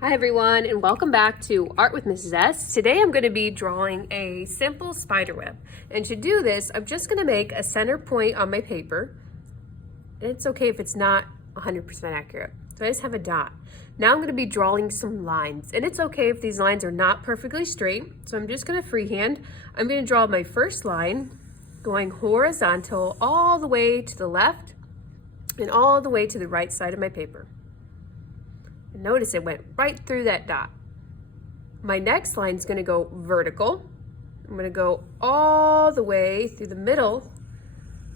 Hi everyone, and welcome back to Art with Mrs. S. Today I'm going to be drawing a simple spider web. And to do this, I'm just going to make a center point on my paper. And it's okay if it's not 100% accurate. So I just have a dot. Now I'm going to be drawing some lines. And it's okay if these lines are not perfectly straight. So I'm just going to freehand. I'm going to draw my first line going horizontal all the way to the left and all the way to the right side of my paper. Notice it went right through that dot. My next line is going to go vertical. I'm going to go all the way through the middle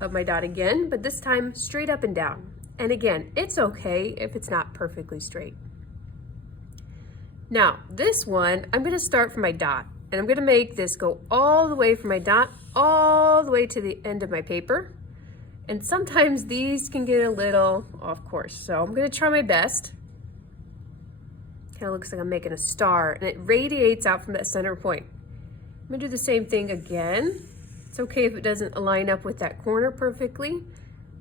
of my dot again, but this time straight up and down. And again, it's okay if it's not perfectly straight. Now, this one, I'm going to start from my dot, and I'm going to make this go all the way from my dot all the way to the end of my paper. And sometimes these can get a little off course, so I'm going to try my best. Kind of looks like I'm making a star, and it radiates out from that center point. I'm gonna do the same thing again. It's okay if it doesn't line up with that corner perfectly.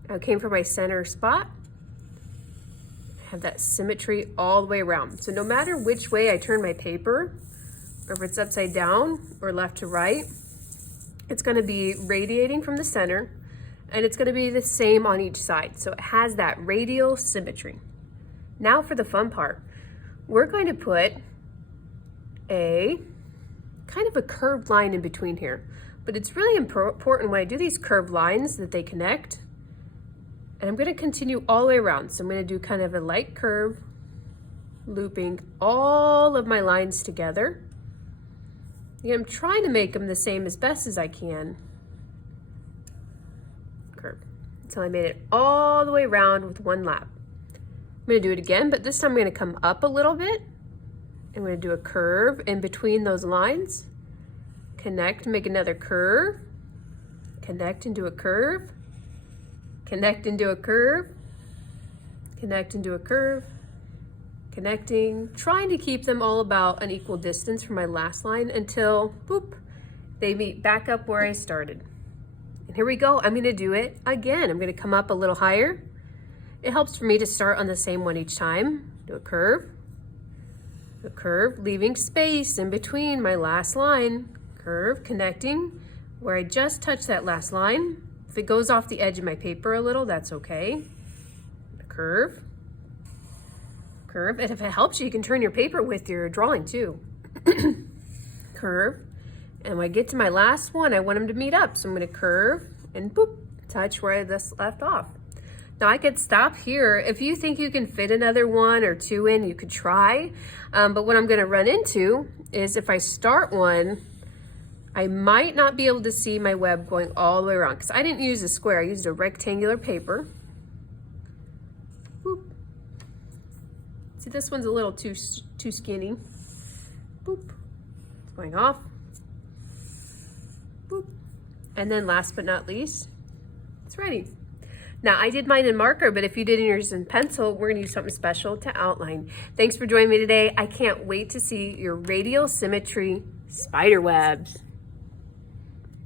I came from my center spot. Have that symmetry all the way around. So no matter which way I turn my paper, or if it's upside down or left to right, it's gonna be radiating from the center, and it's gonna be the same on each side. So it has that radial symmetry. Now for the fun part. We're going to put a kind of a curved line in between here, but it's really important when I do these curved lines that they connect. And I'm going to continue all the way around. So I'm going to do kind of a light curve, looping all of my lines together. And I'm trying to make them the same as best as I can. Curve until I made it all the way around with one lap. I'm going to do it again, but this time I'm going to come up a little bit. I'm going to do a curve in between those lines. Connect, make another curve. Connect and do a curve. Connect and do a curve. Connect and do a curve. Connecting, trying to keep them all about an equal distance from my last line until, boop, they meet back up where I started. And here we go. I'm going to do it again. I'm going to come up a little higher. It helps for me to start on the same one each time. Do a curve, leaving space in between my last line. Curve, connecting where I just touched that last line. If it goes off the edge of my paper a little, that's okay. Curve, and if it helps you, you can turn your paper with your drawing too. Curve, and when I get to my last one, I want them to meet up. So I'm going to curve and boop, touch where I just left off. Now I could stop here. If you think you can fit another one or two in, you could try. But what I'm gonna run into is if I start one, I might not be able to see my web going all the way around because I didn't use a square, I used a rectangular paper. Boop. See, this one's a little too skinny. Boop. It's going off. Boop. And then last but not least, it's ready. Now, I did mine in marker, but if you did yours in pencil, we're gonna use something special to outline. Thanks for joining me today. I can't wait to see your radial symmetry spider webs.